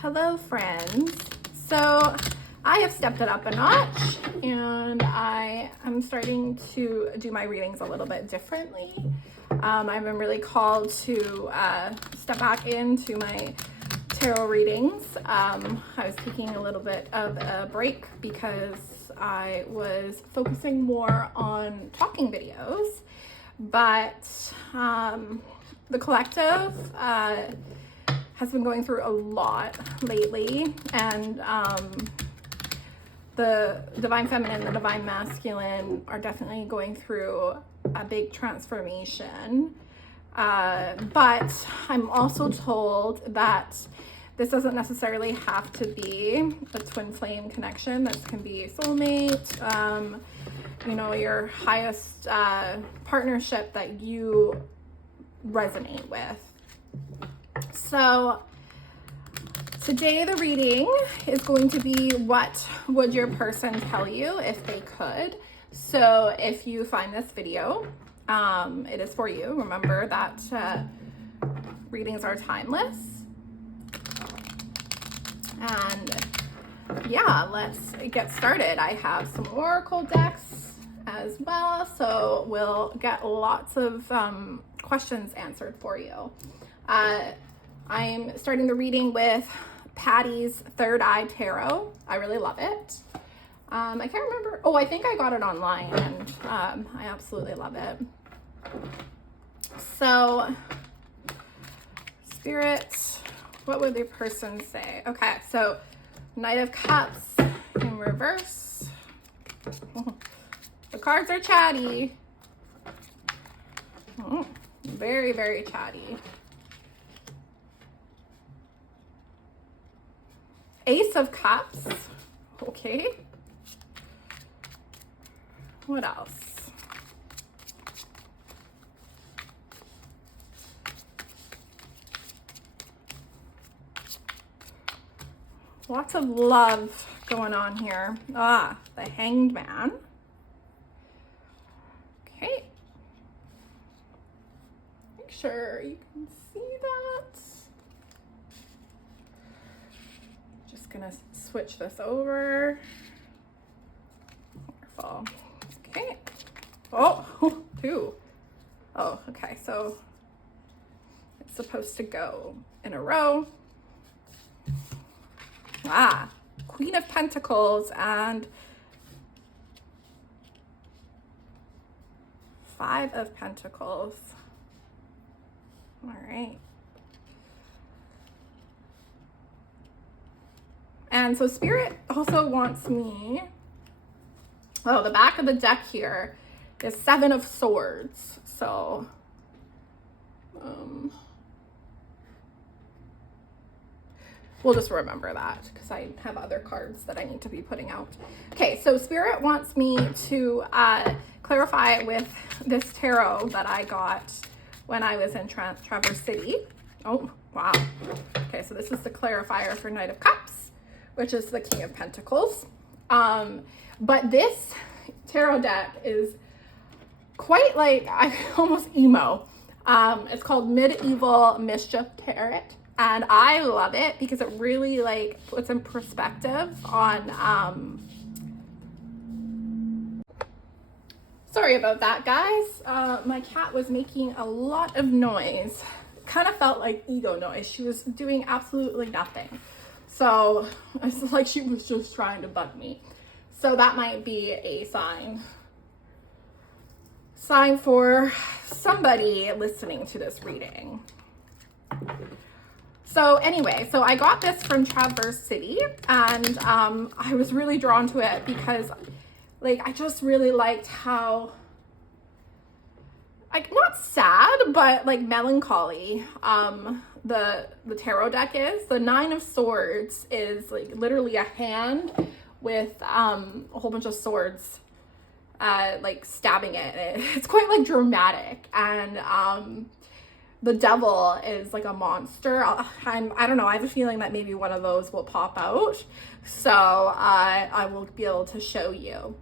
Hello friends. So I have stepped it up a notch and I am starting to do my readings a little bit differently. I've been really called to step back into my tarot readings. I was taking a little bit of a break because I was focusing more on talking videos, but the collective has been going through a lot lately, and the divine feminine, the divine masculine are definitely going through a big transformation. But I'm also told that this doesn't necessarily have to be a twin flame connection. This can be a soulmate, you know, your highest partnership that you resonate with. So today the reading is going to be what would your person tell you if they could. So if you find this video, it is for you. Remember that readings are timeless. And yeah, let's get started. I have some oracle decks as well, so we'll get lots of questions answered for you. I'm starting the reading with Patty's Third Eye Tarot. I really love it. I can't remember. Oh, I think I got it online, and I absolutely love it. So, Spirit, what would the person say? Okay, so Knight of Cups in reverse. The cards are chatty. Very, very chatty. Ace of Cups. Okay. What else? Lots of love going on here. The Hanged Man. Okay. Make sure you can see that. Just gonna switch this over. Wonderful. Okay. Oh, two. Oh, okay. So it's supposed to go in a row. Queen of Pentacles and Five of Pentacles. All right. And so Spirit also wants me, oh, the back of the deck here is Seven of Swords. So, we'll just remember that because I have other cards that I need to be putting out. Okay, so Spirit wants me to clarify with this tarot that I got when I was in Traverse City. Oh, wow. Okay, so this is the clarifier for Knight of Cups, which is the King of Pentacles. But this tarot deck is quite like, almost emo. It's called Medieval Mischief Tarot. And I love it because it really like puts in perspective on, sorry about that, guys. My cat was making a lot of noise. Kind of felt like ego noise. She was doing absolutely nothing. So it's like she was just trying to bug me. So that might be a sign for somebody listening to this reading. So anyway, so I got this from Traverse City, and I was really drawn to it because like I just really liked how, like, not sad, but like melancholy the tarot deck is. The Nine of Swords is like literally a hand with a whole bunch of swords like stabbing it. It's quite like dramatic, and the devil is like a monster. I don't know, I have a feeling that maybe one of those will pop out, so I will be able to show you.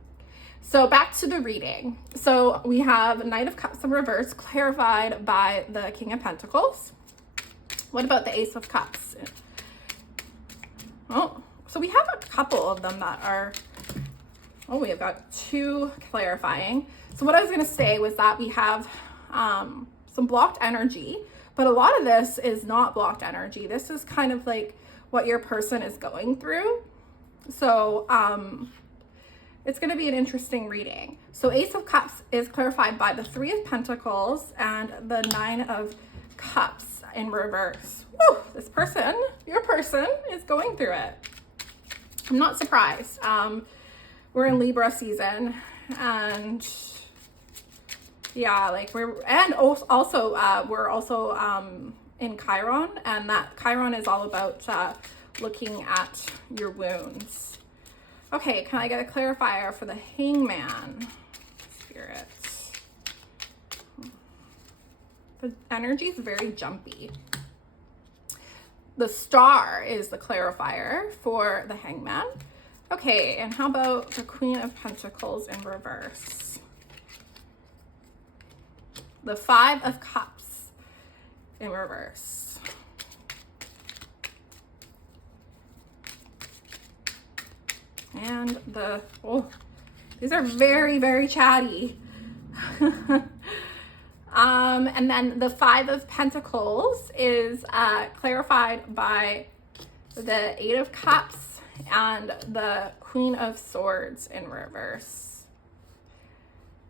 So back to the reading. So we have Knight of Cups in reverse, clarified by the King of Pentacles. What about the Ace of Cups? Oh, so we have a couple of them that are, oh, we have got 2 clarifying. So what I was going to say was that we have some blocked energy, but a lot of this is not blocked energy. This is kind of like what your person is going through. So it's going to be an interesting reading. So Ace of Cups is clarified by the 3 of Pentacles and the 9 of Cups in reverse. Woo, this person, your person, is going through it. I'm not surprised. We're in Libra season, and yeah, like we're also in Chiron, and that Chiron is all about looking at your wounds. Okay, can I get a clarifier for the Hangman, Spirit? The energy is very jumpy. The Star is the clarifier for the Hangman. Okay, and how about the Queen of Pentacles in reverse? The 5 of Cups in reverse. And the, oh, these are very, very chatty. And then the 5 of Pentacles is clarified by the 8 of Cups and the Queen of Swords in reverse.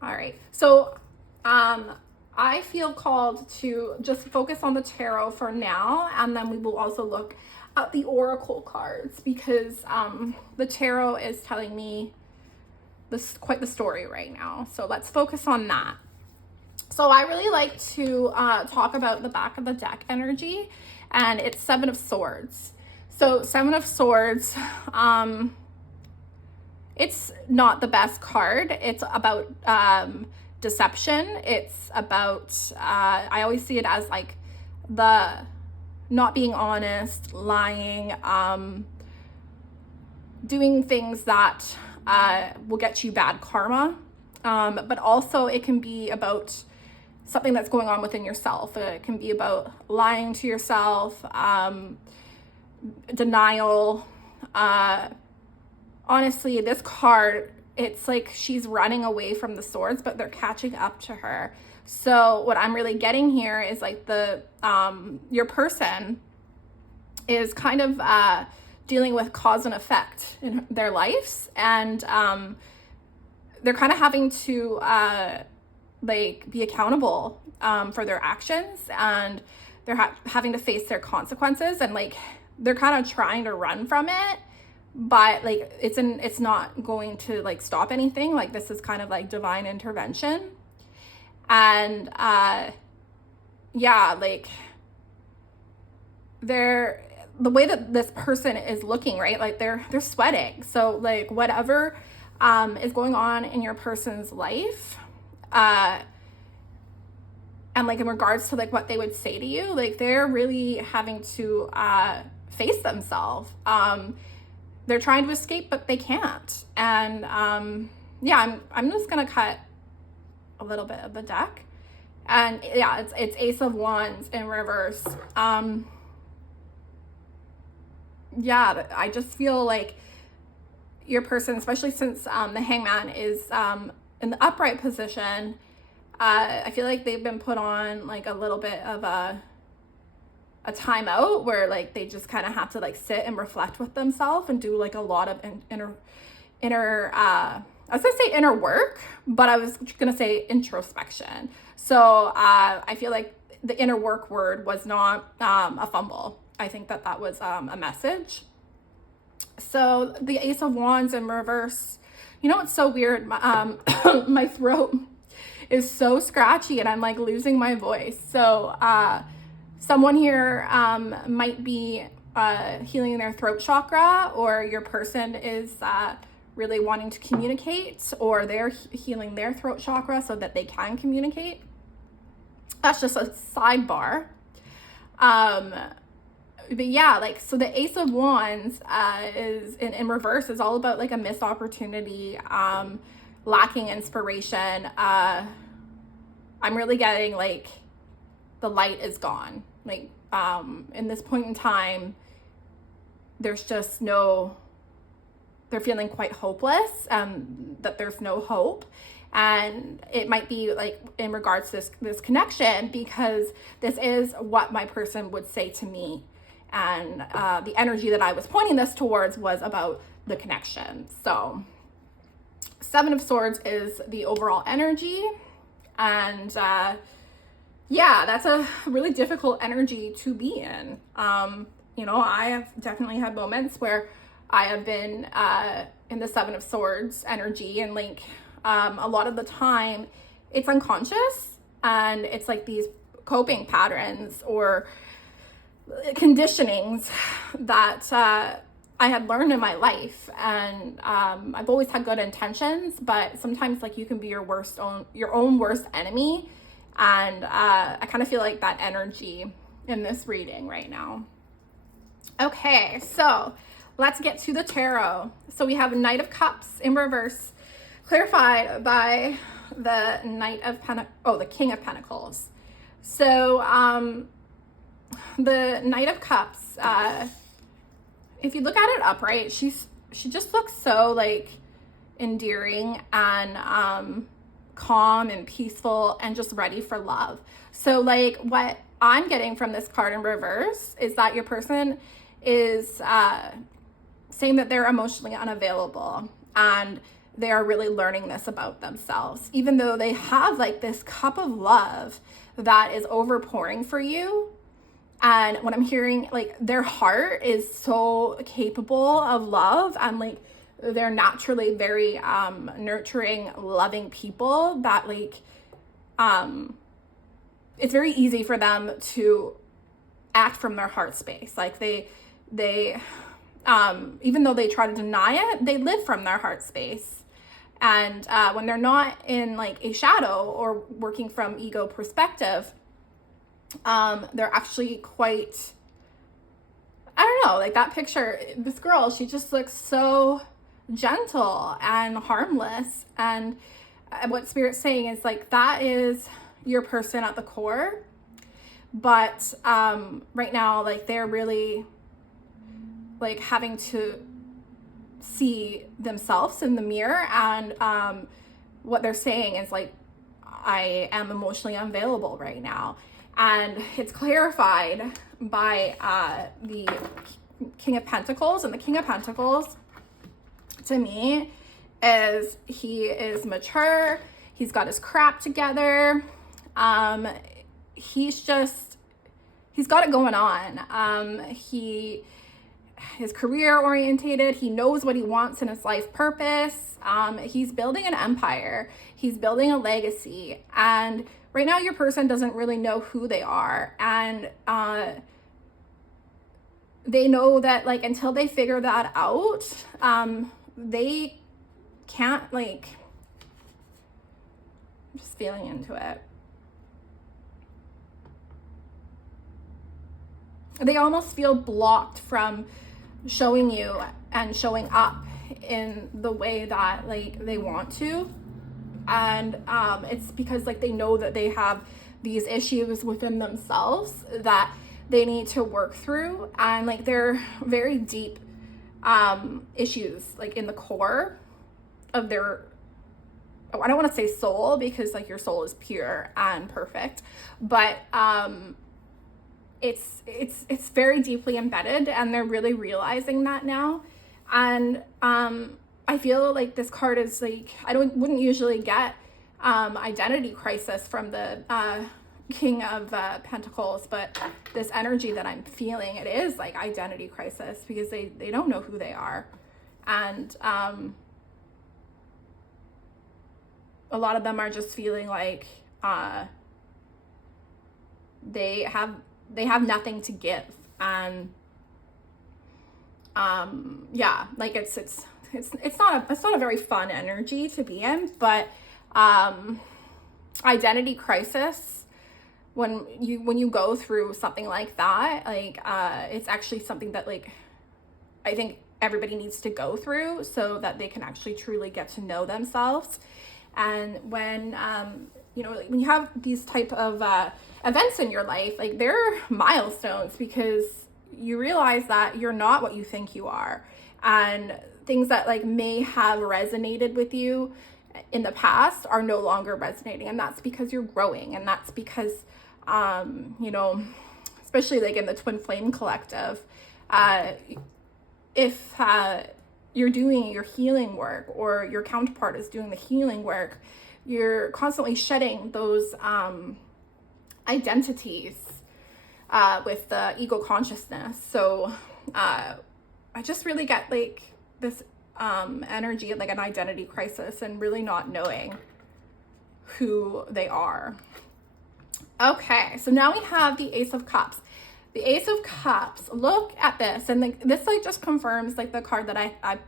All right, so I feel called to just focus on the tarot for now, and then we will also look at the oracle cards, because the tarot is telling me quite the story right now. So let's focus on that. So I really like to talk about the back of the deck energy, and it's 7 of Swords. So 7 of Swords, it's not the best card. It's about deception. It's about, I always see it as like the not being honest, lying, doing things that will get you bad karma. But also it can be about something that's going on within yourself. It can be about lying to yourself, denial. Honestly, this card, it's like she's running away from the swords, but they're catching up to her. So what I'm really getting here is like the your person is kind of dealing with cause and effect in their lives, and they're kind of having to like be accountable for their actions, and they're having to face their consequences, and like they're kind of trying to run from it, but like it's not going to like stop anything. Like this is kind of like divine intervention. And yeah, like the way that this person is looking, right, like they're sweating. So like whatever is going on in your person's life, and like in regards to like what they would say to you, like they're really having to face themselves. They're trying to escape, but they can't. And yeah, I'm just gonna cut a little bit of the deck, and yeah, it's Ace of Wands in reverse. Yeah, I just feel like your person, especially since the Hangman is in the upright position, I feel like they've been put on like a little bit of a timeout where like they just kind of have to like sit and reflect with themselves and do like a lot of inner I was gonna say inner work, but I was gonna say introspection. So I feel like the inner work word was not a fumble. I think that was a message. So the Ace of Wands in reverse, you know what's so weird? My throat is so scratchy and I'm like losing my voice. So someone here might be healing their throat chakra, or your person is really wanting to communicate, or they're healing their throat chakra so that they can communicate. That's just a sidebar. But yeah, like, so the Ace of Wands is in reverse is all about like a missed opportunity, lacking inspiration. I'm really getting like the light is gone. Like in this point in time, there's just they're feeling quite hopeless, that there's no hope. And it might be like in regards to this connection, because this is what my person would say to me. And the energy that I was pointing this towards was about the connection. So Seven of Swords is the overall energy. And yeah, that's a really difficult energy to be in. I have definitely had moments where I have been in the Seven of Swords energy, and like a lot of the time it's unconscious, and it's like these coping patterns or conditionings that I had learned in my life. And I've always had good intentions, but sometimes like you can be your own worst enemy. And I kind of feel like that energy in this reading right now. Okay, so let's get to the tarot. So we have Knight of Cups in reverse, clarified by the the King of Pentacles. So the Knight of Cups, if you look at it upright, she just looks so like endearing and calm and peaceful and just ready for love. So like what I'm getting from this card in reverse is that your person is saying that they're emotionally unavailable, and they are really learning this about themselves, even though they have like this cup of love that is overpouring for you. And what I'm hearing, like their heart is so capable of love, and like they're naturally very nurturing, loving people that like it's very easy for them to act from their heart space. Like they even though they try to deny it, they live from their heart space. And when they're not in like a shadow or working from ego perspective, they're actually quite, I don't know, like that picture, this girl, she just looks so gentle and harmless. And what Spirit's saying is like, that is your person at the core. But right now, like they're really like having to see themselves in the mirror. And what they're saying is like, I am emotionally unavailable right now. And it's clarified by the King of Pentacles. And the King of Pentacles, to me, he is mature. He's got his crap together. He's got it going on. He is career orientated. He knows what he wants in his life purpose. He's building an empire. He's building a legacy. And right now your person doesn't really know who they are. And they know that like until they figure that out, they can't like, I'm just feeling into it. They almost feel blocked from showing you and showing up in the way that like they want to. And it's because like they know that they have these issues within themselves that they need to work through, and like they're very deep issues like in the core of their, I don't want to say soul, because like your soul is pure and perfect, but it's very deeply embedded, and they're really realizing that now. And I feel like this card is like, wouldn't usually get identity crisis from the King of Pentacles, but this energy that I'm feeling, it is like identity crisis, because they don't know who they are. And a lot of them are just feeling like they have nothing to give. And yeah, like it's not a very fun energy to be in. But identity crisis, when you go through something like that, like it's actually something that like I think everybody needs to go through so that they can actually truly get to know themselves. And when when you have these type of events in your life, like they're milestones, because you realize that you're not what you think you are, and things that like may have resonated with you in the past are no longer resonating, and that's because you're growing, and that's because you know, especially like in the Twin Flame Collective, if you're doing your healing work, or your counterpart is doing the healing work, you're constantly shedding those identities with the ego consciousness. So I just really get like this energy of like an identity crisis and really not knowing who they are. Okay, so now we have the Ace of Cups. The Ace of Cups, look at this, and this like just confirms like the card that I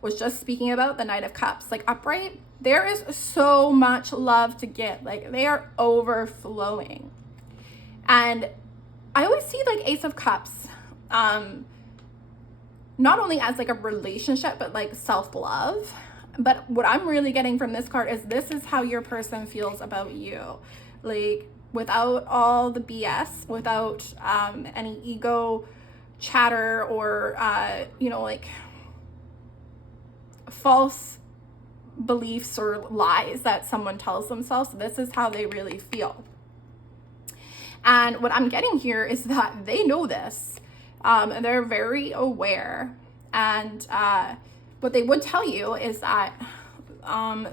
was just speaking about, the Knight of Cups. Like upright, there is so much love to get, like they are overflowing. And I always see like Ace of Cups not only as like a relationship, but like self-love. But what I'm really getting from this card is this is how your person feels about you. Like without all the BS, without any ego chatter or, you know, like false beliefs or lies that someone tells themselves. This is how they really feel. And what I'm getting here is that they know this. They're very aware. And what they would tell you is that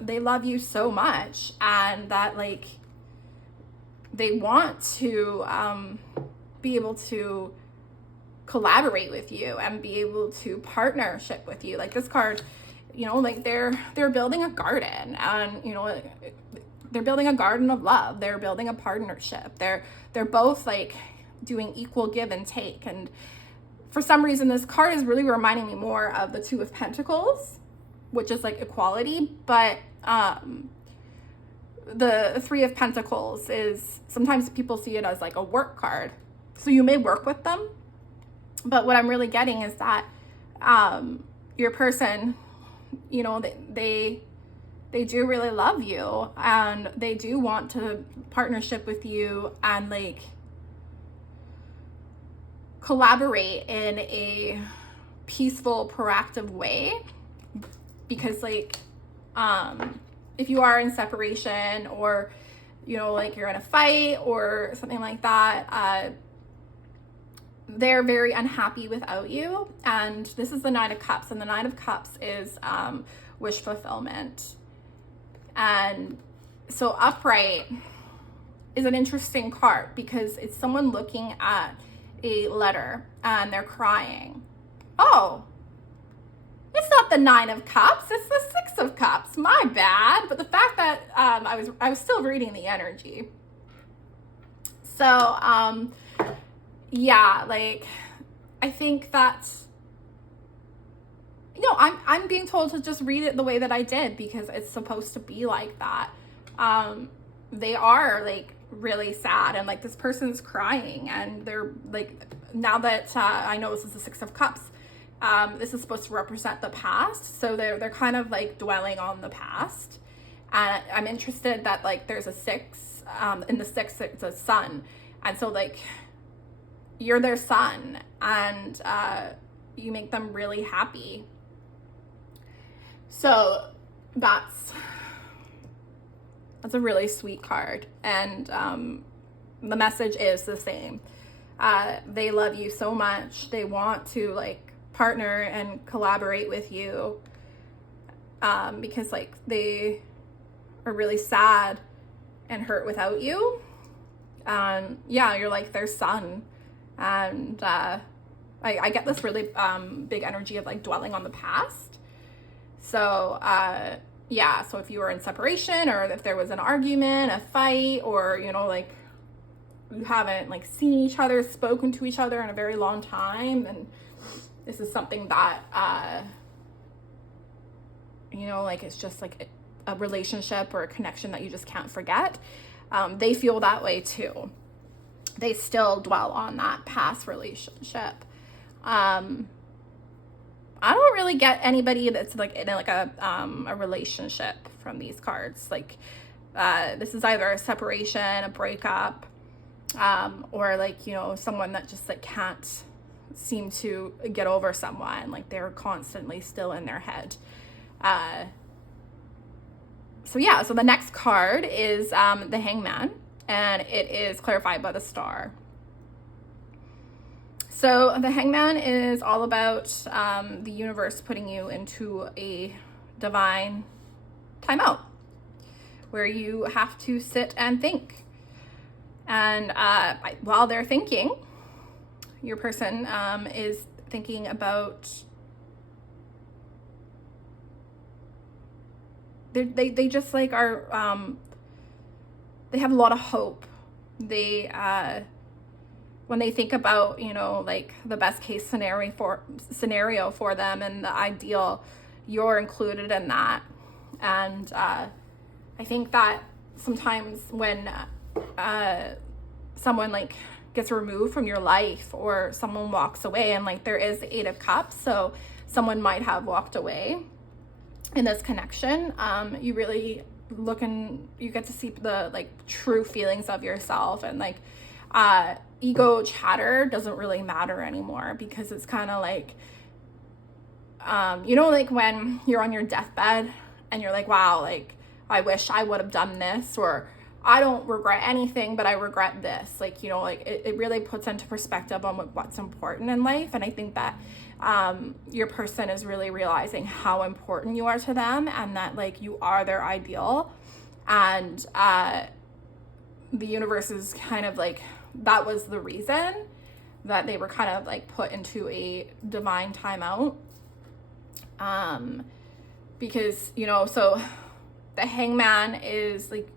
they love you so much, and that like they want to be able to collaborate with you and be able to partnership with you. Like this card, you know, like they're building a garden, and you know, they're building a garden of love. They're building a partnership. They're both like doing equal give and take. And for some reason, this card is really reminding me more of the Two of Pentacles, which is like equality. But the Three of Pentacles is, sometimes people see it as like a work card. So you may work with them, but what I'm really getting is that your person, you know, they do really love you, and they do want to partnership with you and like collaborate in a peaceful, proactive way. Because like if you are in separation, or you know, like you're in a fight or something like that, they're very unhappy without you. And this is the Nine of Cups, and the Nine of Cups is wish fulfillment. And so upright is an interesting card because it's someone looking at a letter and they're crying. Oh, it's not the Nine of Cups, it's the Six of Cups. My bad. But the fact that I was still reading the energy. So yeah, like I think that, you know, I'm being told to just read it the way that I did because it's supposed to be like that. They are like really sad, and like this person's crying, and they're like, now that I know this is the Six of Cups, this is supposed to represent the past, so they're kind of like dwelling on the past. And I'm interested that like there's a six, in the six it's a sun, and so like you're their sun, and you make them really happy. So that's a really sweet card, and the message is the same. They love you so much. They want to like partner and collaborate with you, because like they are really sad and hurt without you. Yeah, you're like their son, and I get this really big energy of like dwelling on the past. So yeah, so if you were in separation, or if there was an argument, a fight, or you know, like you haven't like seen each other, spoken to each other in a very long time, and this is something that you know, like it's just like a relationship or a connection that you just can't forget. They feel that way too. They still dwell on that past relationship. I don't really get anybody that's like in like a relationship from these cards. Like this is either a separation, a breakup, or like, you know, someone that just like can't seem to get over someone, like they're constantly still in their head. So the next card is the Hangman, and it is clarified by the star. So the Hangman is all about the universe putting you into a divine timeout where you have to sit and think. And while they're thinking, your person is thinking about, they just like are, they have a lot of hope. They, when they think about, you know, like the best case scenario for them and the ideal, you're included in that. And I think that sometimes when someone like gets removed from your life, or someone walks away, and like there is the 8 of Cups, so someone might have walked away in this connection, you really you get to see the like true feelings of yourself, and like ego chatter doesn't really matter anymore, because it's kind of like, you know, like when you're on your deathbed and you're like, wow, like I wish I would have done this, or I don't regret anything, but I regret this. Like, you know, like it really puts into perspective on what's important in life. And I think that your person is really realizing how important you are to them, and that like you are their ideal. And the universe is kind of like, that was the reason that they were kind of like put into a divine timeout. Because, you know, so the Hangman is like,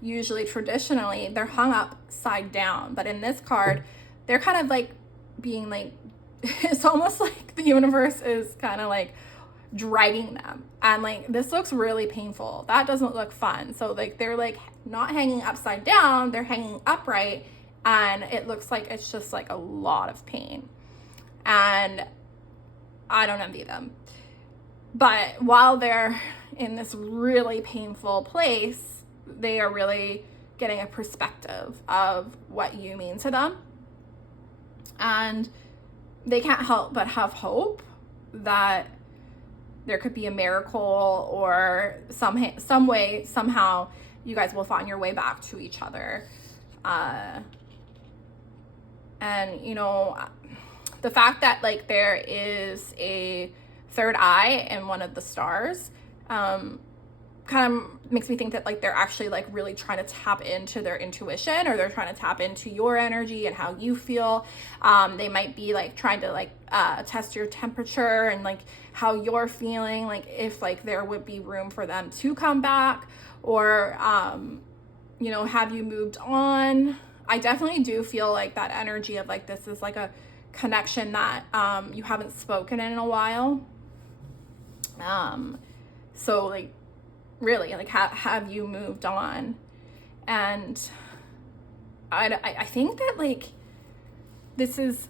usually traditionally they're hung upside down, but in this card they're kind of like being like, it's almost like the universe is kind of like dragging them, and like this looks really painful. That doesn't look fun. So like they're like not hanging upside down, they're hanging upright, and it looks like it's just like a lot of pain, and I don't envy them. But while they're in this really painful place, they are really getting a perspective of what you mean to them. And they can't help but have hope that there could be a miracle, or some way, somehow, you guys will find your way back to each other. And, you know, the fact that like there is a third eye in one of the stars, kind of makes me think that like they're actually like really trying to tap into their intuition, or they're trying to tap into your energy and how you feel. They might be like trying to like test your temperature and like how you're feeling, like if like there would be room for them to come back, or you know, have you moved on. I definitely do feel like that energy of like this is like a connection that you haven't spoken in a while. So like really, like have you moved on? And I think that like this is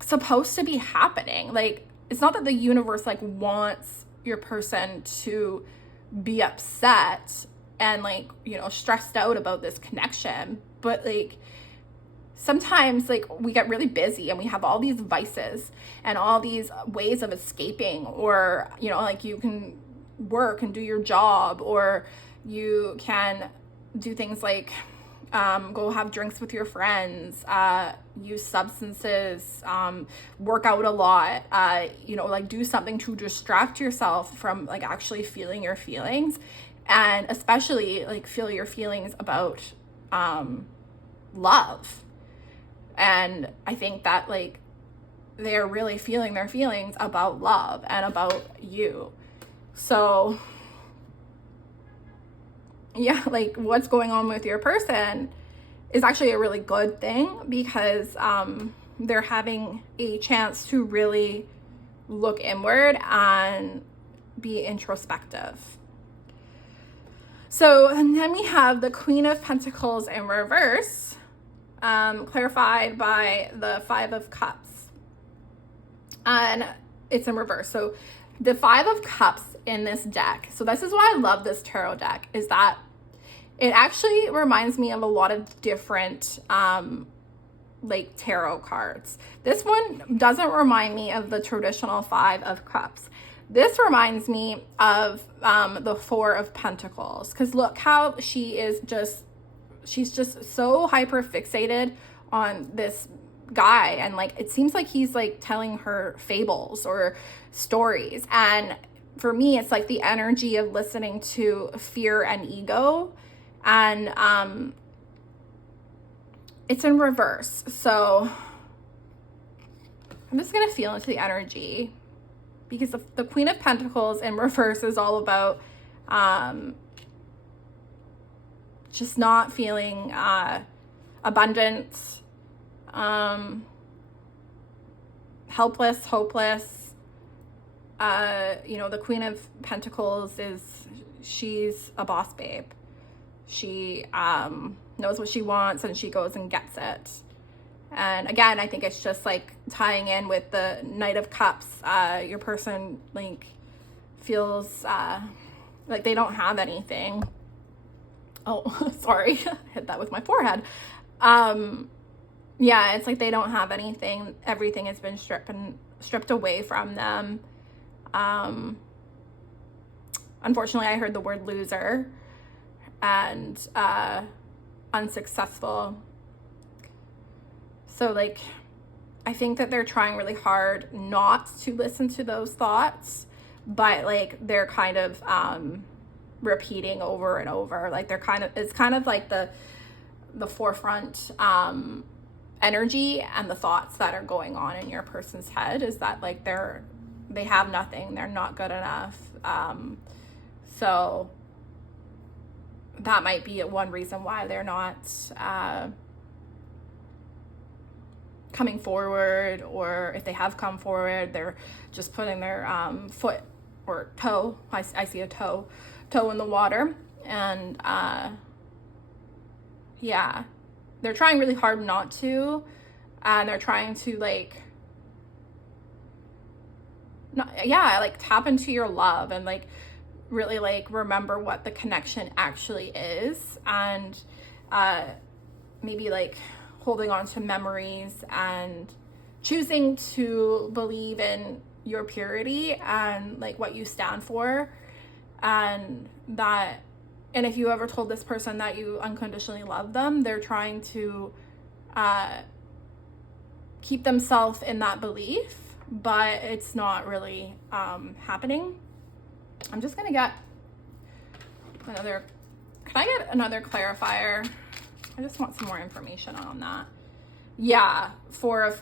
supposed to be happening. Like it's not that the universe like wants your person to be upset and like, you know, stressed out about this connection, but like sometimes like we get really busy and we have all these vices and all these ways of escaping, or you know, like you can work and do your job, or you can do things like go have drinks with your friends, use substances, work out a lot, you know, like do something to distract yourself from like actually feeling your feelings, and especially like feel your feelings about love. And I think that like they're really feeling their feelings about love and about you. So yeah, like what's going on with your person is actually a really good thing, because they're having a chance to really look inward and be introspective. So, and then we have the Queen of Pentacles in reverse, clarified by the 5 of Cups. And it's in reverse. So the 5 of Cups in this deck, so this is why I love this tarot deck, is that it actually reminds me of a lot of different like tarot cards. This one doesn't remind me of the traditional Five of Cups. This reminds me of the Four of Pentacles, because look how she's just so hyper fixated on this guy, and like it seems like he's like telling her fables or stories. And for me, it's like the energy of listening to fear and ego, and it's in reverse. So I'm just gonna feel into the energy, because the Queen of Pentacles in reverse is all about just not feeling abundance, helpless, hopeless. You know, the Queen of Pentacles she's a boss babe. She knows what she wants and she goes and gets it. And again, I think it's just like tying in with the Knight of Cups. Your person like feels like they don't have anything. Oh, sorry, hit that with my forehead. Yeah, it's like they don't have anything. Everything has been stripped away from them. Unfortunately, I heard the word loser and unsuccessful. So like, I think that they're trying really hard not to listen to those thoughts, but like they're kind of repeating over and over. Like it's kind of like the forefront energy and the thoughts that are going on in your person's head is that like they have nothing, they're not good enough. So that might be one reason why they're not coming forward, or if they have come forward, they're just putting their foot or toe. I see a toe in the water, and yeah, they're trying really hard not to, and they're trying to like tap into your love and like really like remember what the connection actually is, and maybe like holding on to memories and choosing to believe in your purity and like what you stand for. And if you ever told this person that you unconditionally love them, they're trying to keep themselves in that belief, but it's not really happening. I'm just gonna get can I get another clarifier? I just want some more information on that. Yeah, four of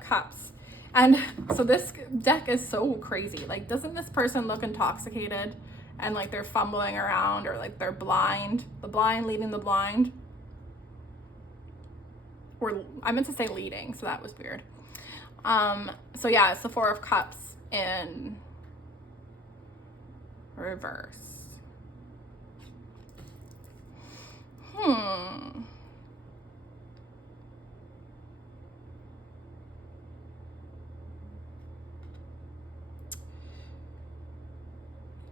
cups. And so this deck is so crazy. Like, doesn't this person look intoxicated and like they're fumbling around, or like they're blind? The blind leading the blind. Or I meant to say leading, so that was weird. So yeah, it's the Four of Cups in reverse.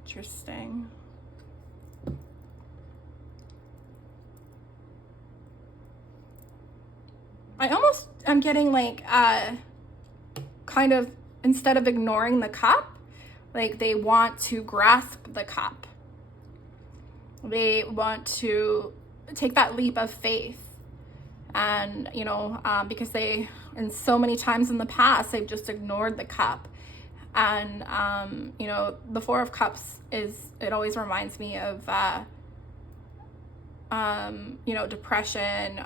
Interesting. I almost am getting like kind of, instead of ignoring the cup, like they want to grasp the cup. They want to take that leap of faith, and you know, because they, and so many times in the past, they've just ignored the cup. And you know, the Four of Cups it always reminds me of you know, depression,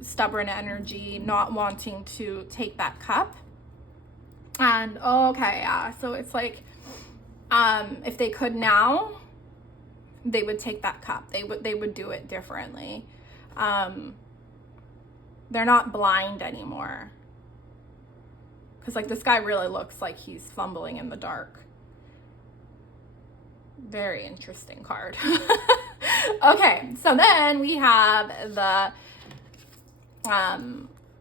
stubborn energy, not wanting to take that cup. And okay, yeah, so it's like if they could now, they would take that cup. They would do it differently. They're not blind anymore, because like this guy really looks like he's fumbling in the dark. Very interesting card. Okay, so then we have the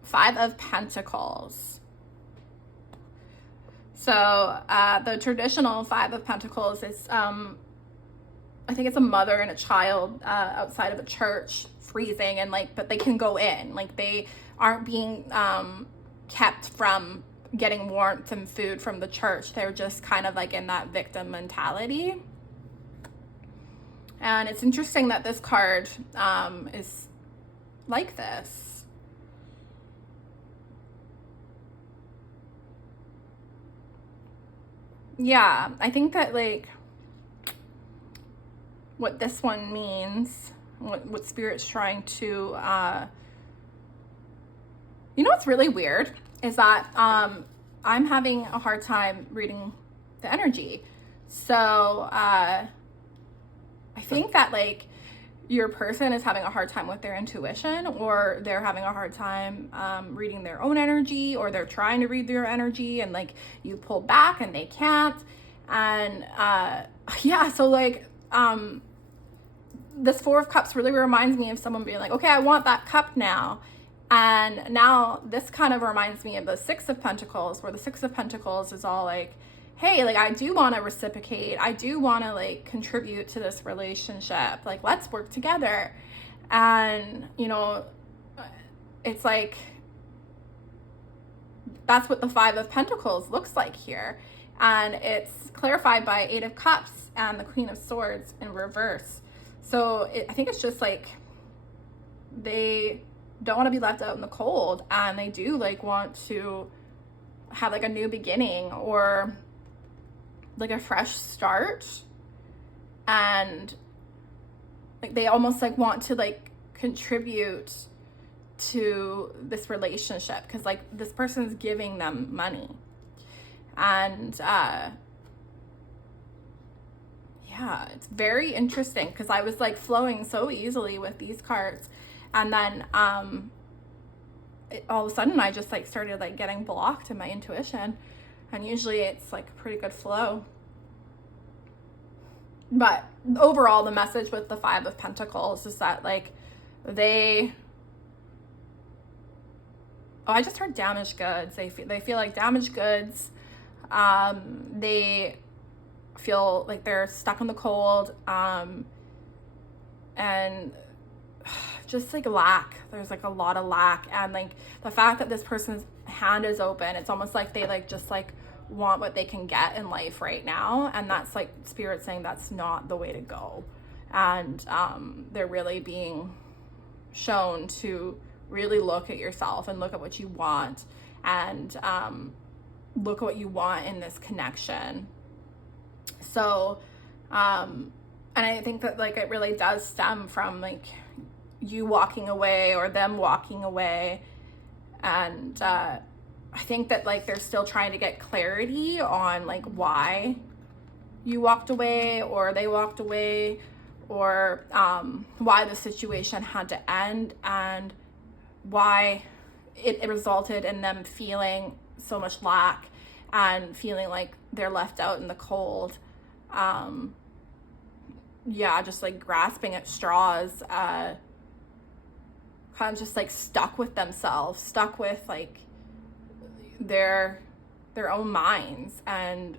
Five of Pentacles. So the traditional Five of Pentacles is I think it's a mother and a child outside of a church freezing and like, but they can go in, like they aren't being kept from getting warmth and food from the church. They're just kind of like in that victim mentality. And it's interesting that this card is like this. Yeah, I think that like what this one means, what Spirit's trying to, you know what's really weird is that I'm having a hard time reading the energy. So I think that like your person is having a hard time with their intuition, or they're having a hard time reading their own energy, or they're trying to read their energy and like you pull back and they can't. And yeah, so like this Four of Cups really reminds me of someone being like, okay, I want that cup now. And now this kind of reminds me of the Six of Pentacles, where the Six of Pentacles is all like, hey, like I do want to reciprocate. I do want to like contribute to this relationship. Like, let's work together. And, you know, it's like, that's what the Five of Pentacles looks like here. And it's clarified by Eight of Cups and the Queen of Swords in reverse. So I think it's just like they don't want to be left out in the cold, and they do like want to have like a new beginning or like a fresh start. And like they almost like want to like contribute to this relationship because like this person's giving them money. And yeah, it's very interesting because I was like flowing so easily with these cards, and then all of a sudden I just like started like getting blocked in my intuition, and usually it's like a pretty good flow. But overall, the message with the Five of Pentacles is that like they, oh, I just heard damaged goods. They feel like damaged goods. They feel like they're stuck in the cold, and just like lack. There's like a lot of lack, and like the fact that this person's hand is open, it's almost like they like just like want what they can get in life right now, and that's like Spirit saying that's not the way to go. And they're really being shown to really look at yourself and look at what you want, and look at what you want in this connection. So and I think that like it really does stem from like you walking away or them walking away. And I think that like they're still trying to get clarity on like why you walked away or they walked away, or why the situation had to end, and why it resulted in them feeling so much lack and feeling like they're left out in the cold. Yeah, just like grasping at straws, kind of just like stuck with themselves, stuck with like their own minds. And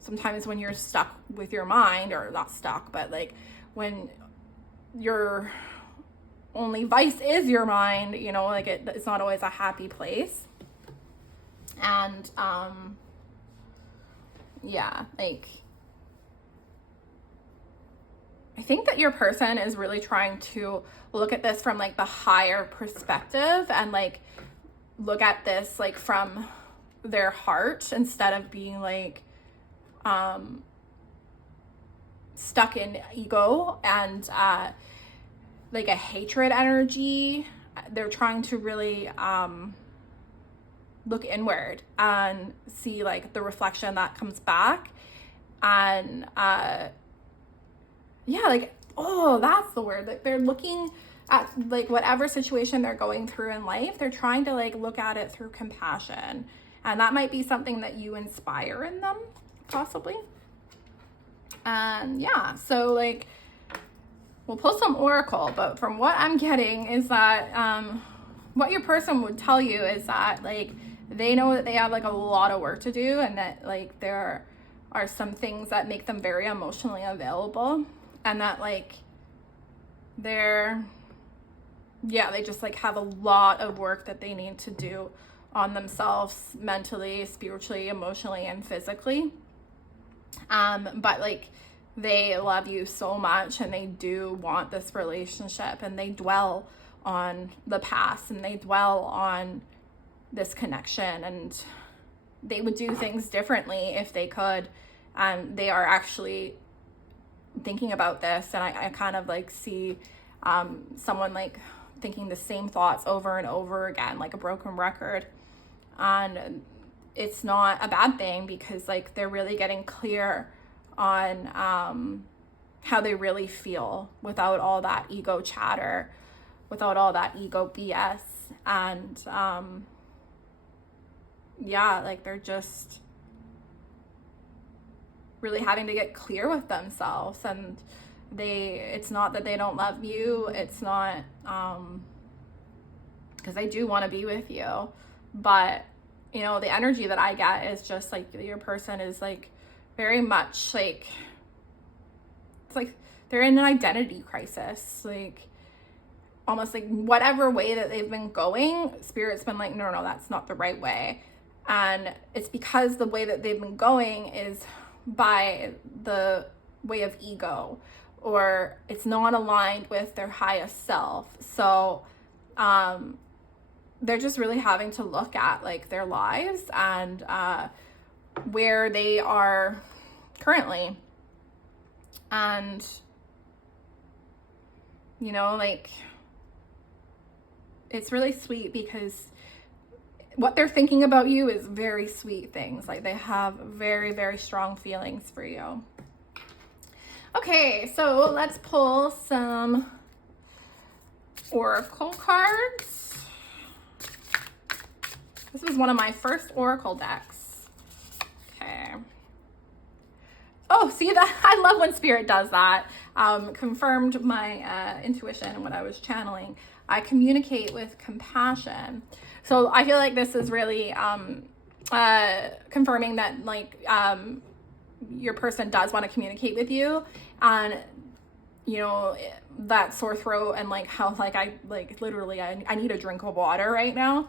sometimes when you're stuck with your mind, or not stuck, but like when your only vice is your mind, you know, like it's not always a happy place. And yeah, like I think that your person is really trying to look at this from like the higher perspective, and like look at this like from their heart, instead of being like stuck in ego and like a hatred energy. They're trying to really look inward and see like the reflection that comes back. And yeah, like, oh, that's the word. Like they're looking at like whatever situation they're going through in life, they're trying to like look at it through compassion. And that might be something that you inspire in them, possibly. And yeah, so like we'll pull some oracle, but from what I'm getting is that what your person would tell you is that like they know that they have like a lot of work to do, and that like there are some things that make them very emotionally available, and that like they just like have a lot of work that they need to do on themselves, mentally, spiritually, emotionally, and physically. But like, they love you so much, and they do want this relationship, and they dwell on the past, and they dwell on this connection, and they would do things differently if they could. They are actually thinking about this, and I kind of like see someone like thinking the same thoughts over and over again, like a broken record. And it's not a bad thing, because like they're really getting clear on how they really feel without all that ego chatter, without all that ego BS. And like they're just really having to get clear with themselves. And it's not that they don't love you, it's not because they do want to be with you, but you know, the energy that I get is just like your person is like very much like, it's like they're in an identity crisis, like almost like whatever way that they've been going, Spirit's been like, no, that's not the right way. And it's because the way that they've been going is by the way of ego, or it's not aligned with their highest self. So they're just really having to look at like their lives and where they are currently. And you know, like, it's really sweet, because what they're thinking about you is very sweet things. Like, they have very, very strong feelings for you. Okay, so let's pull some oracle cards. This was one of my first oracle decks. Okay. Oh, see that? I love when Spirit does that. Confirmed my intuition and what I was channeling. I communicate with compassion. So I feel like this is really confirming that like your person does want to communicate with you, and you know, that sore throat and like how like I like literally I need a drink of water right now.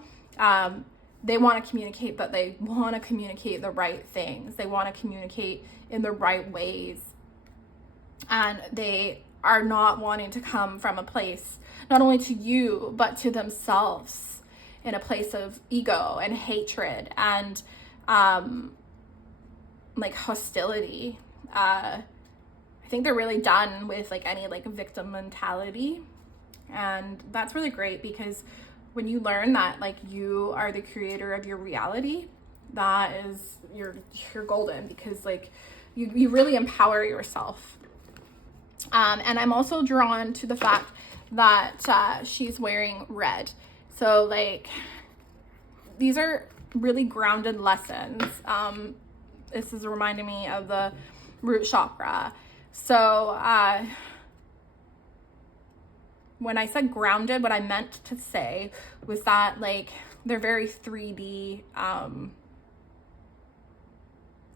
They want to communicate, but they want to communicate the right things. They want to communicate in the right ways. And they are not wanting to come from a place, not only to you, but to themselves, in a place of ego and hatred and like hostility. I think they're really done with like any like victim mentality. And that's really great, because when you learn that like you are the creator of your reality, that is you're golden, because like you really empower yourself. And I'm also drawn to the fact that she's wearing red. So like these are really grounded lessons. This is reminding me of the root chakra. So when I said grounded, what I meant to say was that like they're very 3D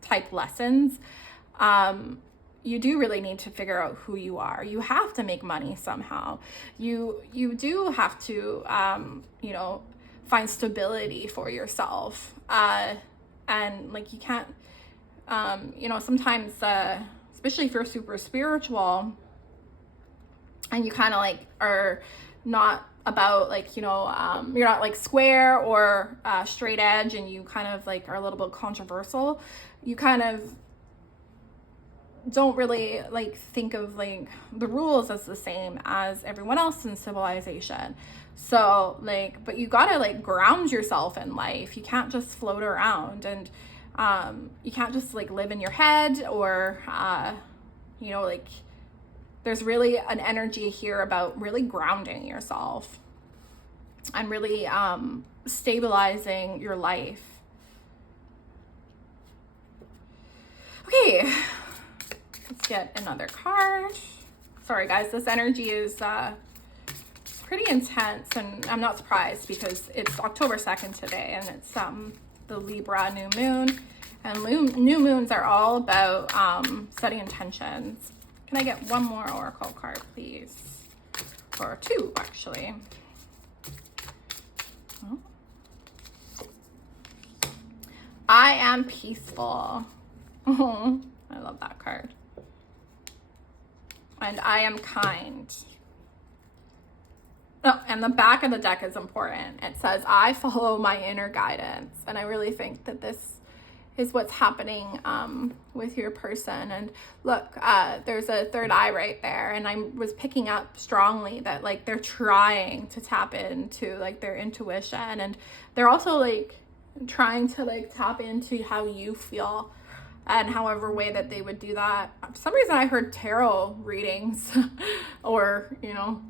type lessons. You do really need to figure out who you are. You have to make money somehow. You do have to you know, find stability for yourself. And like you can't you know, sometimes especially if you're super spiritual and you kind of like are not about like, you know, you're not like square or straight edge, and you kind of like are a little bit controversial, you kind of don't really like think of like the rules as the same as everyone else in civilization. So like, but you gotta like ground yourself in life. You can't just float around, and you can't just like live in your head, or you know, like there's really an energy here about really grounding yourself and really stabilizing your life. Okay, let's get another card. Sorry guys, this energy is pretty intense, and I'm not surprised because it's October 2nd today, and it's the Libra new moon, and new moons are all about setting intentions. Can I get one more oracle card, please? or two actually. Oh. I am peaceful. Oh, I love that card. And I am kind. Oh, and the back of the deck is important. It says, I follow my inner guidance. And I really think that this is what's happening with your person. And look, there's a third eye right there. And I was picking up strongly that like they're trying to tap into like their intuition. And they're also like trying to like tap into how you feel. And however way that they would do that. For some reason I heard tarot readings or, you know,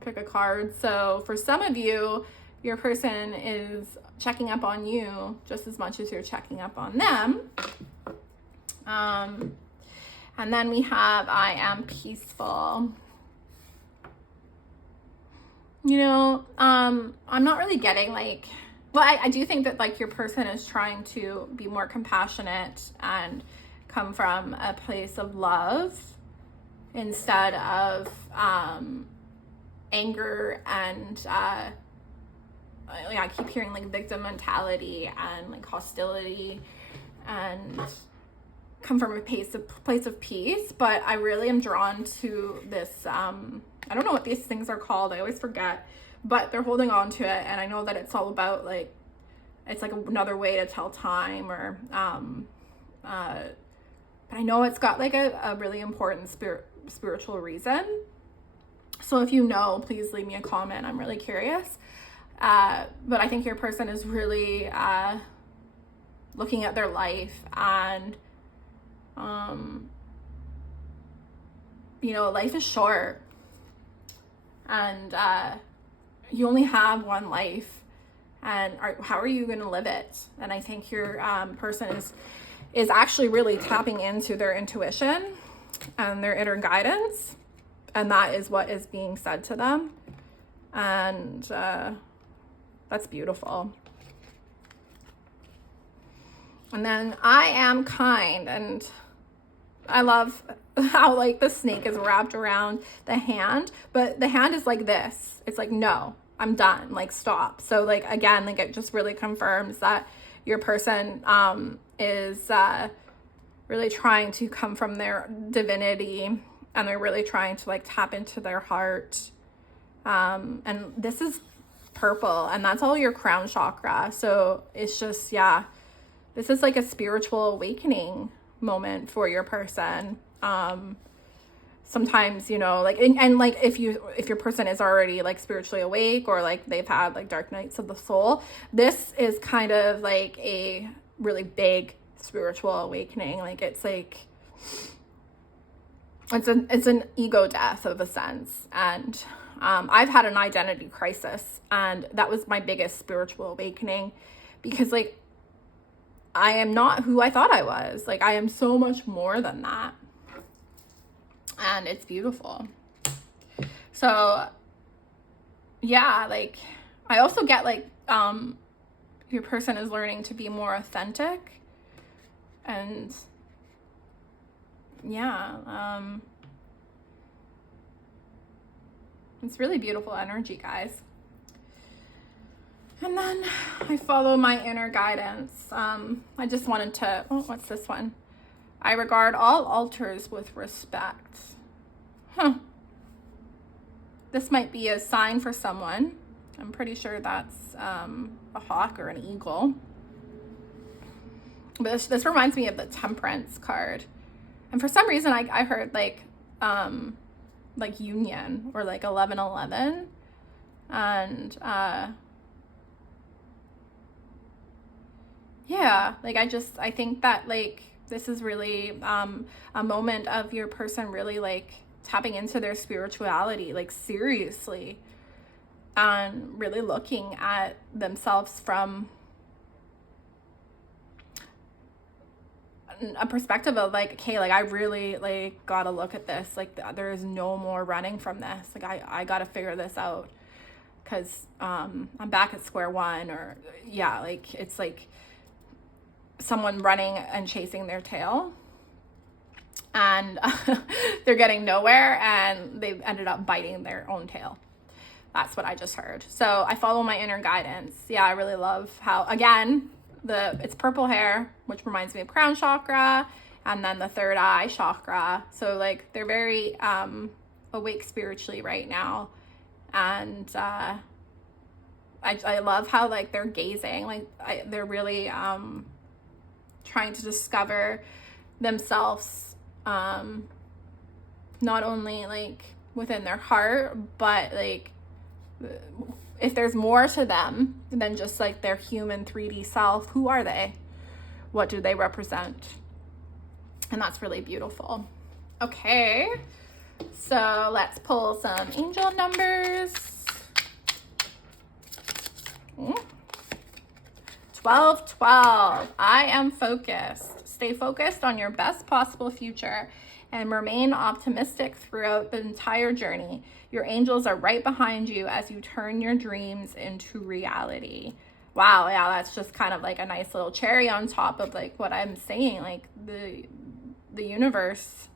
pick a card. So for some of you, your person is checking up on you just as much as you're checking up on them. And then we have, I am peaceful. You know, I'm not really getting like, well, I do think that like your person is trying to be more compassionate and come from a place of love instead of anger and I keep hearing like victim mentality and like hostility, and come from a place of peace. But I really am drawn to this I don't know what these things are called, I always forget, but they're holding on to it. And I know that it's all about like, it's like another way to tell time, or but I know it's got like a really important spiritual reason. So if you know, please leave me a comment. I'm really curious. But I think your person is really looking at their life and, you know, life is short and you only have one life, and how are you going to live it? And I think your person is actually really tapping into their intuition and their inner guidance. And that is what is being said to them. And that's beautiful. And then I am kind. And I love how like the snake is wrapped around the hand. But the hand is like this. It's like, no, I'm done. Like, stop. So like, again, like it just really confirms that your person is really trying to come from their divinity. And they're really trying to like tap into their heart. And this is purple, and that's all your crown chakra. So it's just, yeah, this is like a spiritual awakening moment for your person. Sometimes, you know, like, and like if your person is already like spiritually awake, or like they've had like dark nights of the soul, this is kind of like a really big spiritual awakening. Like it's like, it's an ego death of a sense. And I've had an identity crisis, and that was my biggest spiritual awakening, because like I am not who I thought I was. Like I am so much more than that, and it's beautiful. So yeah, like I also get like your person is learning to be more authentic, and yeah, it's really beautiful energy, guys. And then I follow my inner guidance. I just wanted to, oh, what's this one? I regard all altars with respect. This might be a sign for someone. I'm pretty sure that's a hawk or an eagle. But this reminds me of the Temperance card. And for some reason, I heard like union, or like 1111. And yeah, like I think that like this is really a moment of your person really like tapping into their spirituality, like seriously, and really looking at themselves from a perspective of like, okay, like I really like gotta look at this, like there is no more running from this, like I gotta figure this out, because I'm back at square one. Or yeah, like it's like someone running and chasing their tail. and they're getting nowhere, and they've ended up biting their own tail. That's what I just heard. So I follow my inner guidance. Yeah, I really love how, again, it's purple hair, which reminds me of crown chakra, and then the third eye chakra. So like they're very awake spiritually right now. And I love how like they're gazing, like they're really trying to discover themselves, not only like within their heart, but like if there's more to them than just like their human 3D self. Who are they? What do they represent? And that's really beautiful. Okay, so let's pull some angel numbers. 12. I am focused. Stay focused on your best possible future and remain optimistic throughout the entire journey. Your angels are right behind you as you turn your dreams into reality. Wow, yeah, that's just kind of like a nice little cherry on top of like what I'm saying. Like the universe,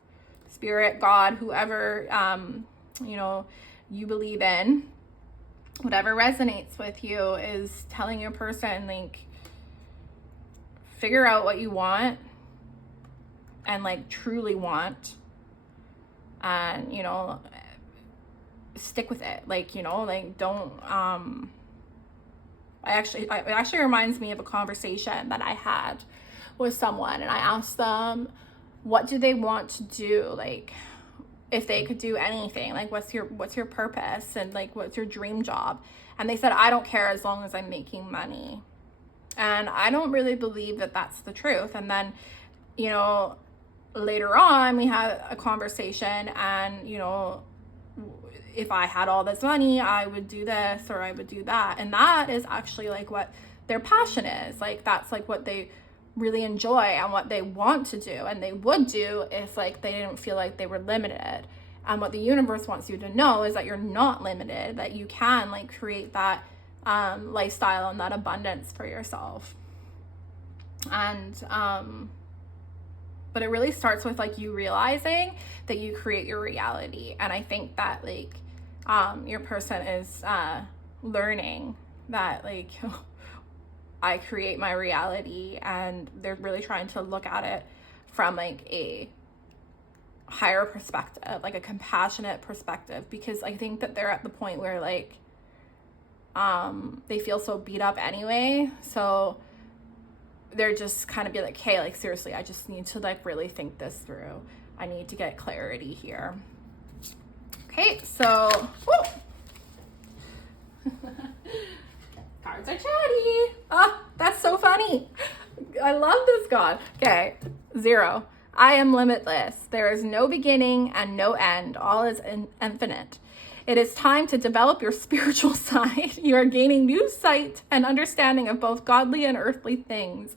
spirit, God, whoever you believe in, whatever resonates with you, is telling your person like, figure out what you want and like truly want, and stick with it. Like, like don't it actually reminds me of a conversation that I had with someone, and I asked them, what do they want to do? Like, if they could do anything, like what's your purpose, and like what's your dream job? And they said, I don't care as long as I'm making money. And I don't really believe that that's the truth. And then later on we had a conversation, and if I had all this money, I would do this or I would do that. And that is actually like what their passion is. Like that's like what they really enjoy and what they want to do, and they would do if like they didn't feel like they were limited. And what the universe wants you to know is that you're not limited, that you can like create that lifestyle and that abundance for yourself. And but it really starts with like you realizing that you create your reality. And I think that like your person is learning that like I create my reality, and they're really trying to look at it from like a higher perspective, like a compassionate perspective, because I think that they're at the point where like they feel so beat up anyway, so they're just kind of be like, hey, like seriously, I just need to like really think this through. I need to get clarity here. Okay, so cards are chatty. Oh, that's so funny. I love this God. Okay, 0. I am limitless. There is no beginning and no end. All is infinite. It is time to develop your spiritual side. You are gaining new sight and understanding of both godly and earthly things.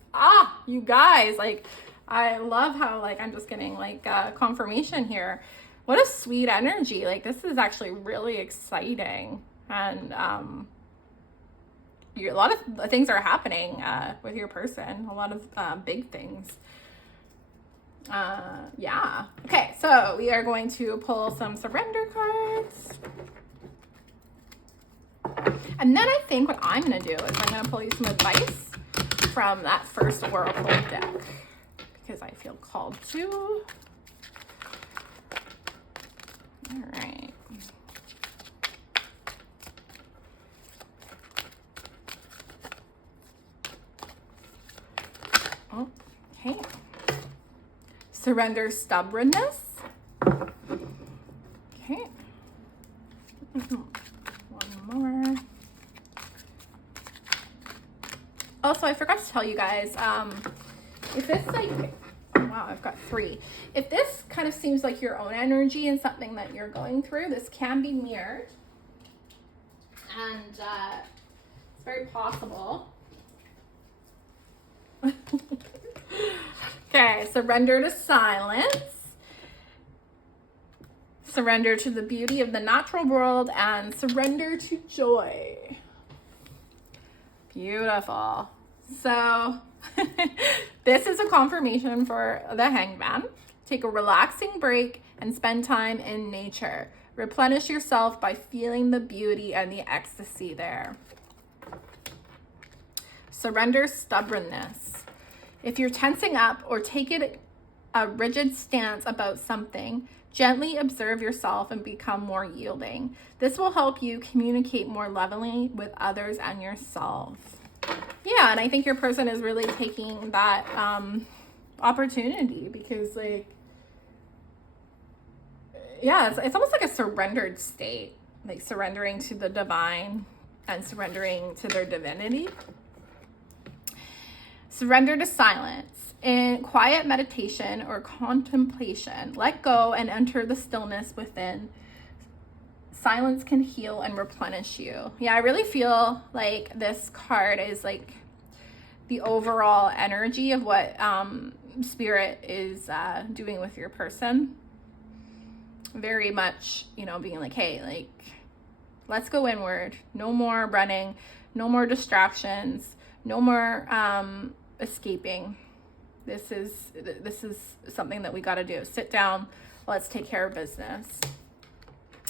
You guys, like, I love how, like, I'm just getting, like, confirmation here. What a sweet energy. Like, this is actually really exciting. And a lot of things are happening with your person. A lot of big things. Yeah. Okay, so we are going to pull some surrender cards. And then I think what I'm going to do is I'm going to pull you some advice from that first Oracle deck, because I feel called to. All right. Okay. Surrender stubbornness. Okay. One more. Also, I forgot to tell you guys, if this like, wow, I've got 3. If this kind of seems like your own energy and something that you're going through, this can be mirrored. And it's very possible. Okay, surrender to silence. Surrender to the beauty of the natural world, and surrender to joy. Beautiful. So this is a confirmation for the Hangman Take a relaxing break and spend time in nature. Replenish yourself by feeling the beauty and the ecstasy there. Surrender stubbornness. If you're tensing up or taking a rigid stance about something, gently observe yourself and become more yielding. This will help you communicate more lovingly with others and yourself. Yeah, and I think your person is really taking that opportunity because, like, yeah, it's almost like a surrendered state, like surrendering to the divine and surrendering to their divinity. Surrender to silence. In quiet meditation or contemplation, let go and enter the stillness within. Silence can heal and replenish you. Yeah, I really feel like this card is like the overall energy of what Spirit is doing with your person. Very much, you know, being like, hey, like, let's go inward. No more running, no more distractions, no more escaping. This is something that we got to do. Sit down, let's take care of business.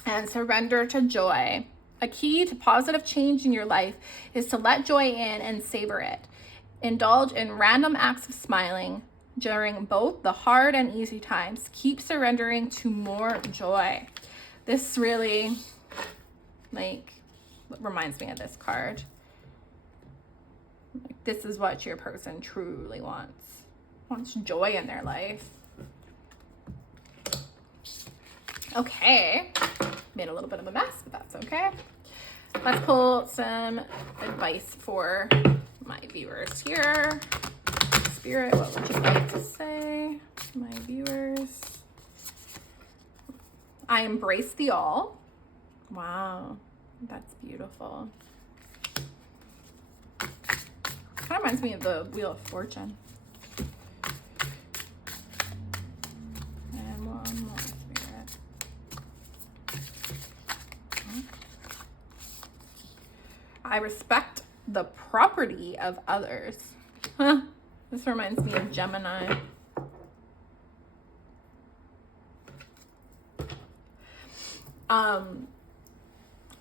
And surrender to joy. A key to positive change in your life is to let joy in and savor it. Indulge in random acts of smiling during both the hard and easy times. Keep surrendering to more joy. This really, like, reminds me of this card. Like, this is what your person truly wants. Wants joy in their life. Okay. Made a little bit of a mess, but that's okay. Let's pull some advice for my viewers here. Spirit, what would you like to say, my viewers? I embrace the all. Wow, that's beautiful. Kind of reminds me of the Wheel of Fortune. And one more, Spirit. I respect the property of others. Huh. This reminds me of Gemini.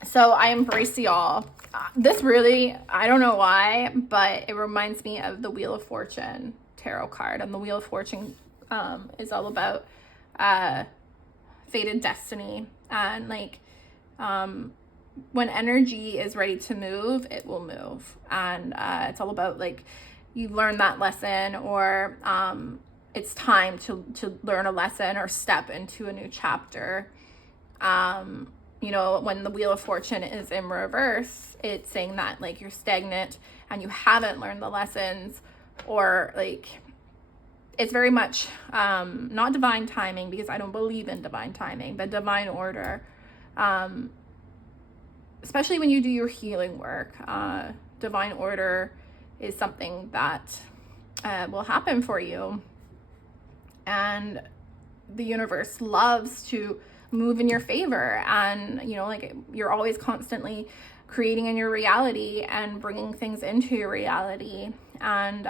So I embrace the all. This really, I don't know why, but it reminds me of the Wheel of Fortune tarot card. And the Wheel of Fortune is all about fated destiny. And like, when energy is ready to move, it will move. And it's all about like, you learn that lesson, or it's time to learn a lesson or step into a new chapter. You know, when the Wheel of Fortune is in reverse, it's saying that like you're stagnant and you haven't learned the lessons, or like it's very much not divine timing, because I don't believe in divine timing, but divine order. Especially when you do your healing work, divine order is something that will happen for you. And the universe loves to move in your favor. And, you know, like you're always constantly creating in your reality and bringing things into your reality. And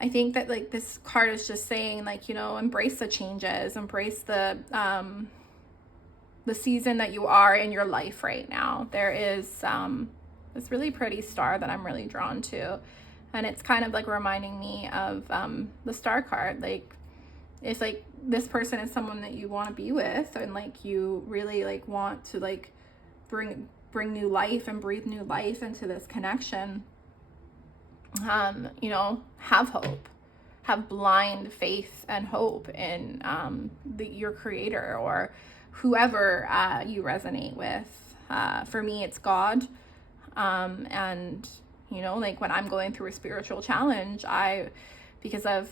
I think that like this card is just saying like, you know, embrace the changes, embrace the season that you are in your life right now. There is this really pretty star that I'm really drawn to, and it's kind of like reminding me of the star card. Like, it's like this person is someone that you want to be with, and like you really like want to like bring new life and breathe new life into this connection. You know, have hope, have blind faith and hope in your creator, or whoever you resonate with. For me, it's God. And, you know, like when I'm going through a spiritual challenge, because of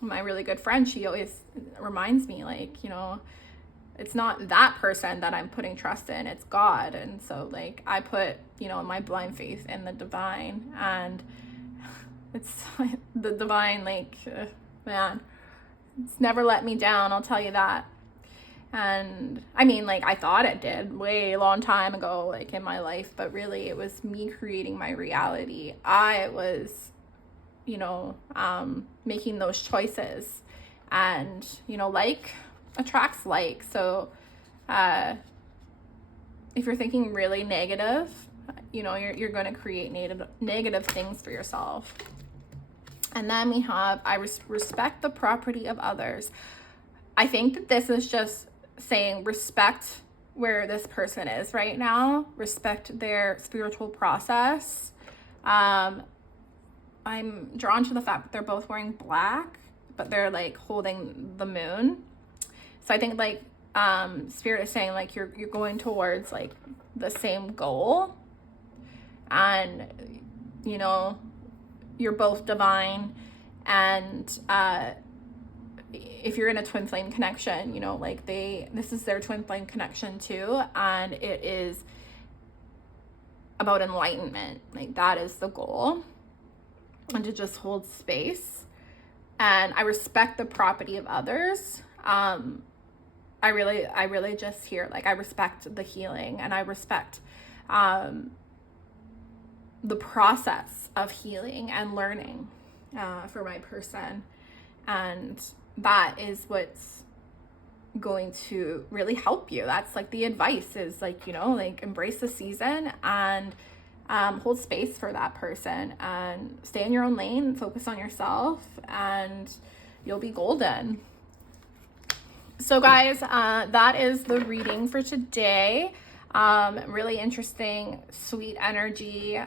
my really good friend, she always reminds me, like, you know, it's not that person that I'm putting trust in, it's God. And so, like, I put, you know, my blind faith in the divine, and it's the divine, like, man, it's never let me down, I'll tell you that. And I mean, like, I thought it did way long time ago, like in my life, but really it was me creating my reality. I was, you know, making those choices. And, you know, like attracts like. So if you're thinking really negative, you know, you're going to create negative things for yourself. And then we have, I respect the property of others. I think that this is just saying respect where this person is right now, respect their spiritual process. I'm drawn to the fact that they're both wearing black, but they're like holding the moon. So I think like Spirit is saying like you're going towards like the same goal, and you know, you're both divine. And if you're in a twin flame connection, you know, like this is their twin flame connection too, and it is about enlightenment. Like that is the goal, and to just hold space. And I respect the property of others. I really just hear like I respect the healing, and I respect the process of healing and learning for my person. And that is what's going to really help you. That's like the advice is like, you know, like embrace the season and hold space for that person and stay in your own lane, focus on yourself, and you'll be golden. So guys, that is the reading for today. Really interesting, sweet energy.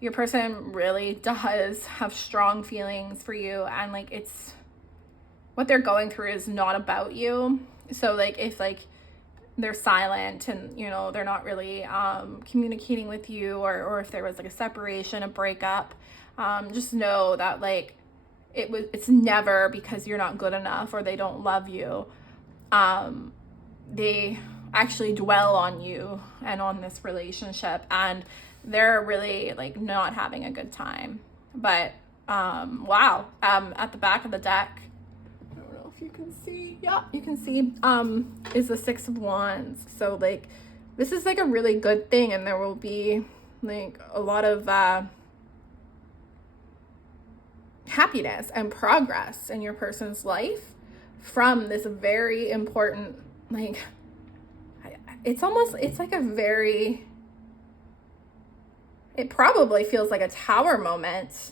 Your person really does have strong feelings for you, and like it's what they're going through is not about you. So like if like they're silent and you know they're not really communicating with you, or if there was like a separation, a breakup, just know that like it's never because you're not good enough or they don't love you. They actually dwell on you and on this relationship, and they're really like not having a good time. But wow, at the back of the deck, I don't know if you can see, yeah, you can see, is the Six of Wands. So like this is like a really good thing, and there will be like a lot of happiness and progress in your person's life from this very important, like it's like a very, it probably feels like a tower moment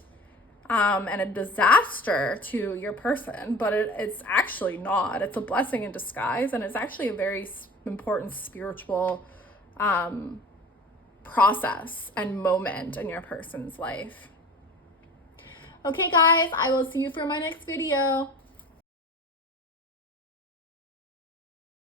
and a disaster to your person, but it's actually not. It's a blessing in disguise, and it's actually a very important spiritual process and moment in your person's life. Okay guys, I will see you for my next video.